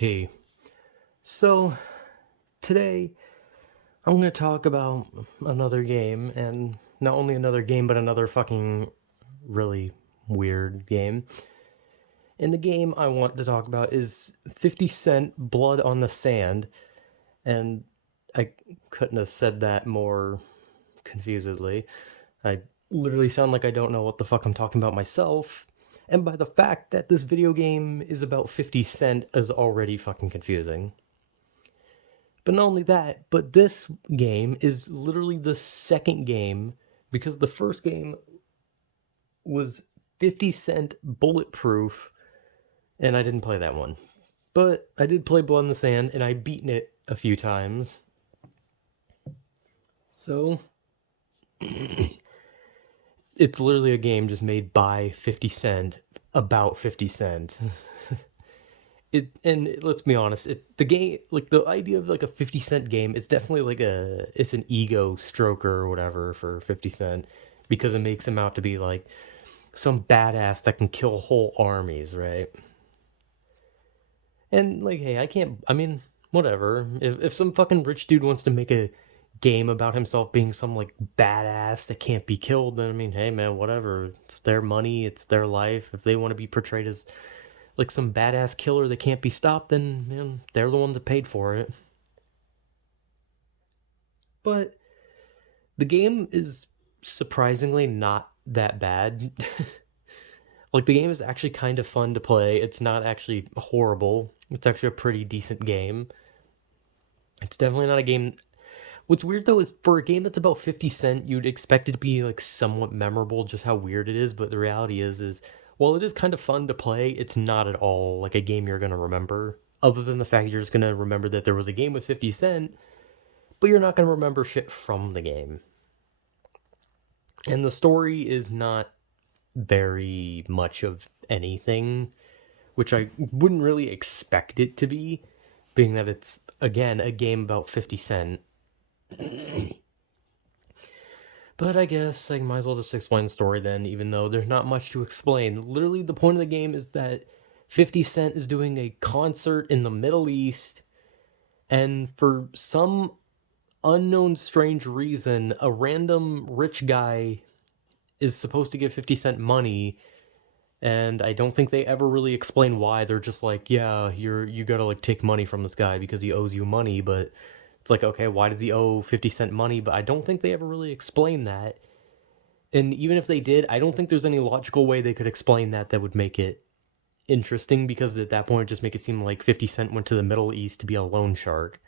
Hey, so today I'm going to talk about another game, and not only another game, but another fucking really weird game. And the game I want to talk about is 50 Cent Blood on the Sand, and I couldn't have said that more confusedly. I literally sound like I don't know what the fuck I'm talking about myself, and by the fact that this video game is about 50 Cent is already fucking confusing. But not only that, but this game is literally the second game because the first game was 50 Cent Bulletproof, and I didn't play that one. But I did play Blood in the Sand, and I beaten it a few times. So it's literally a game just made by 50 Cent about 50 Cent. Let's be honest, the game, like the idea of like a 50 Cent game, it's definitely like it's an ego stroker or whatever for 50 Cent because it makes him out to be like some badass that can kill whole armies, right? And like, hey, I mean, whatever. If some fucking rich dude wants to make a game about himself being some like badass that can't be killed, then I mean, hey man, whatever. It's their money, it's their life. If they want to be portrayed as like some badass killer that can't be stopped, then man, they're the ones that paid for it. But the game is surprisingly not that bad. Like the game is actually kind of fun to play. It's not actually horrible. It's actually a pretty decent game. It's definitely not a game. What's weird though is for a game that's about 50 Cent, you'd expect it to be like somewhat memorable just how weird it is, but the reality is while it is kind of fun to play, it's not at all like a game you're going to remember. Other than the fact that you're just going to remember that there was a game with 50 Cent, but you're not going to remember shit from the game. And the story is not very much of anything, which I wouldn't really expect it to be, being that it's, again, a game about 50 Cent. But I guess I might as well just explain the story then, even though there's not much to explain. Literally, the point of the game is that 50 Cent is doing a concert in the Middle East, and for some unknown strange reason, a random rich guy is supposed to give 50 Cent money, and I don't think they ever really explain why. They're just like, yeah, you gotta like take money from this guy because he owes you money, but it's like, okay, why does he owe 50 Cent money? But I don't think they ever really explain that. And even if they did, I don't think there's any logical way they could explain that that would make it interesting, because at that point it just make it seem like 50 Cent went to the Middle East to be a loan shark.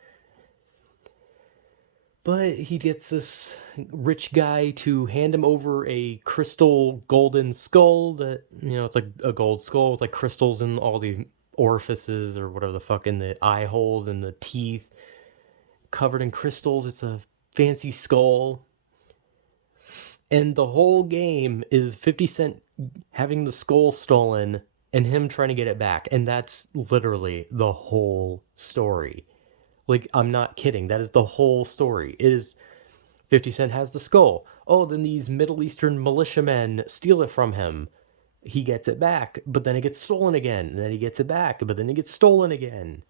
But he gets this rich guy to hand him over a crystal golden skull that, it's like a gold skull with like crystals in all the orifices or whatever the fuck, in the eye holes and the teeth covered in crystals. It's a fancy skull. And the whole game is 50 Cent having the skull stolen and him trying to get it back. And that's literally the whole story. Like, I'm not kidding. That is the whole story. It is 50 Cent has the skull. Oh, then these Middle Eastern militiamen steal it from him. He gets it back, but then it gets stolen again. And then he gets it back, but then it gets stolen again.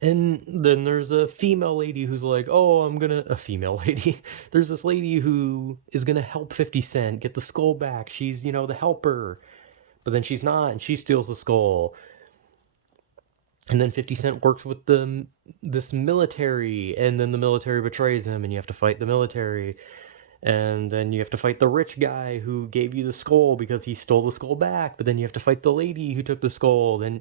And then there's a female lady who's like, oh, a female lady. There's this lady who is gonna help 50 Cent get the skull back. She's, the helper. But then she's not, and she steals the skull. And then 50 Cent works with this military, and then the military betrays him, and you have to fight the military. And then you have to fight the rich guy who gave you the skull because he stole the skull back. But then you have to fight the lady who took the skull. And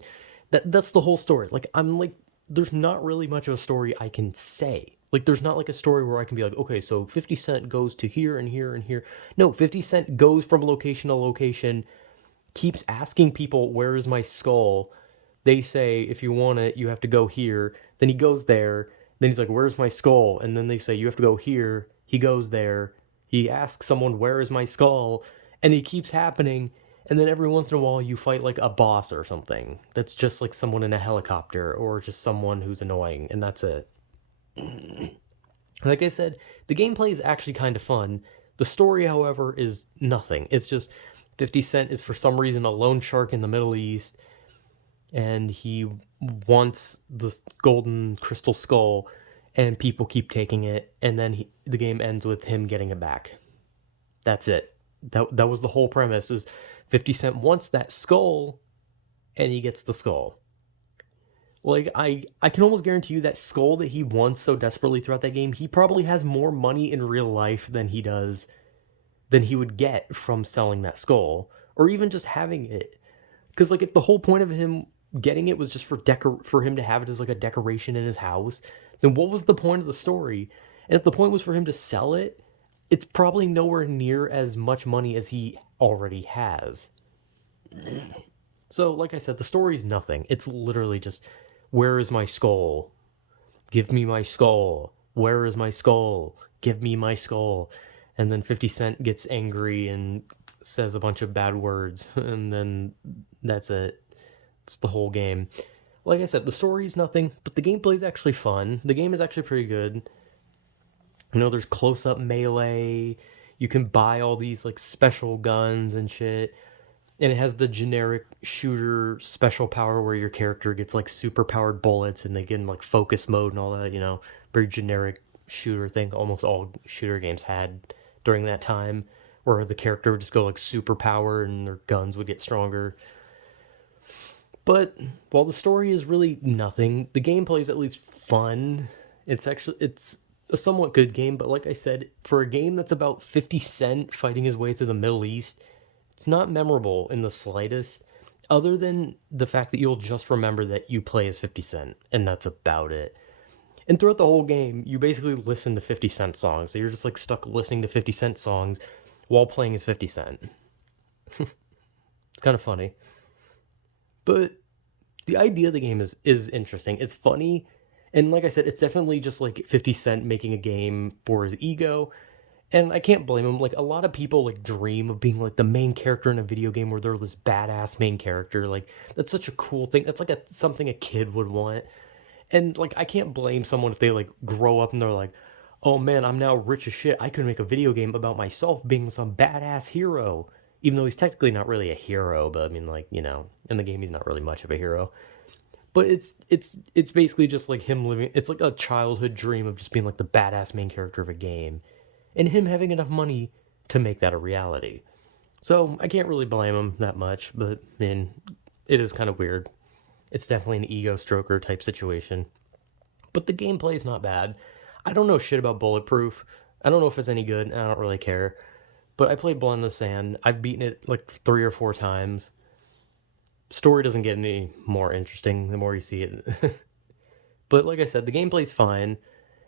that's the whole story. Like, I'm like, there's not really much of a story I can say. Like, there's not like a story where I can be like, okay, so 50 Cent goes to here and here and here. No, 50 Cent goes from location to location, keeps asking people, where is my skull? They say, if you want it, you have to go here. Then he goes there. Then he's like, where's my skull? And then they say, you have to go here. He goes there. He asks someone, where is my skull? And it keeps happening. And then every once in a while, you fight like a boss or something. That's just like someone in a helicopter or just someone who's annoying. And that's it. Like I said, the gameplay is actually kind of fun. The story, however, is nothing. It's just 50 Cent is for some reason a loan shark in the Middle East. and he wants the golden crystal skull, and people keep taking it, and then the game ends with him getting it back. That's it. That was the whole premise. Was 50 Cent wants that skull, and he gets the skull. Like I can almost guarantee you that skull that he wants so desperately throughout that game, he probably has more money in real life than he would get from selling that skull or even just having it. Because like if the whole point of him getting it was just for him to have it as like a decoration in his house, then what was the point of the story? And if the point was for him to sell it, it's probably nowhere near as much money as he already has. So, like I said, the story is nothing. It's literally just, where is my skull? Give me my skull. Where is my skull? Give me my skull. And then 50 Cent gets angry and says a bunch of bad words, and then that's it. It's the whole game. Like I said, the story is nothing, but the gameplay is actually fun. The game is actually pretty good. You know, there's close up melee. You can buy all these like special guns and shit. And it has the generic shooter special power where your character gets like super powered bullets and they get in like focus mode and all that, you know, very generic shooter thing almost all shooter games had during that time, where the character would just go like super power and their guns would get stronger. But while the story is really nothing, the gameplay is at least fun. It's a somewhat good game, but like I said, for a game that's about 50 Cent fighting his way through the Middle East, it's not memorable in the slightest, other than the fact that you'll just remember that you play as 50 Cent, and that's about it. And throughout the whole game, you basically listen to 50 Cent songs, so you're just like stuck listening to 50 Cent songs while playing as 50 Cent. It's kind of funny. But the idea of the game is interesting. It's funny, and like I said, it's definitely just like 50 Cent making a game for his ego. And I can't blame him. Like a lot of people like dream of being like the main character in a video game where they're this badass main character. Like that's such a cool thing. That's like something a kid would want. And like I can't blame someone if they like grow up and they're like, "Oh man, I'm now rich as shit. I could make a video game about myself being some badass hero." Even though he's technically not really a hero, but I mean like, you know, in the game he's not really much of a hero. But it's basically just like him living, it's like a childhood dream of just being like the badass main character of a game and him having enough money to make that a reality. So I can't really blame him that much, but I mean, it is kind of weird. It's definitely an ego stroker type situation. But the gameplay is not bad. I don't know shit about Bulletproof. I don't know if it's any good. I don't really care. But I played Blood in the Sand. I've beaten it like 3 or 4 times. Story doesn't get any more interesting the more you see it. But like I said, the gameplay's fine.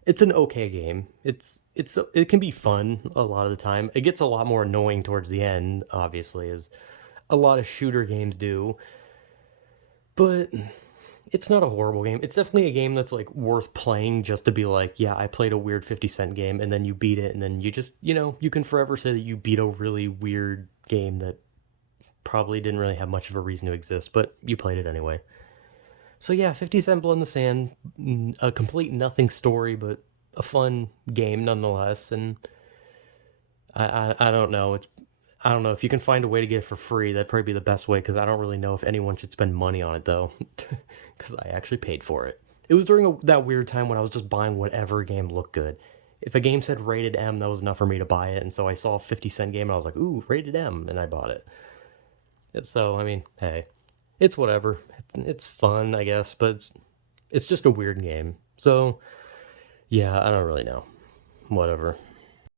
It's an okay game. It can be fun a lot of the time. It gets a lot more annoying towards the end, obviously, as a lot of shooter games do. But it's not a horrible game. It's definitely a game that's like worth playing just to be like, yeah, I played a weird 50 Cent game and then you beat it and then you just, you know, you can forever say that you beat a really weird game that probably didn't really have much of a reason to exist, but you played it anyway. So yeah, 50 Cent Blood in the Sand, a complete nothing story, but a fun game nonetheless. And I don't know. I don't know if you can find a way to get it for free. That'd probably be the best way because I don't really know if anyone should spend money on it though, because I actually paid for it. It was during that weird time when I was just buying whatever game looked good. If a game said rated M, that was enough for me to buy it. And so I saw a 50 Cent game and I was like, ooh, rated M, and I bought it. So I mean, hey, it's whatever. It's fun, I guess, but it's just a weird game. So yeah, I don't really know. Whatever.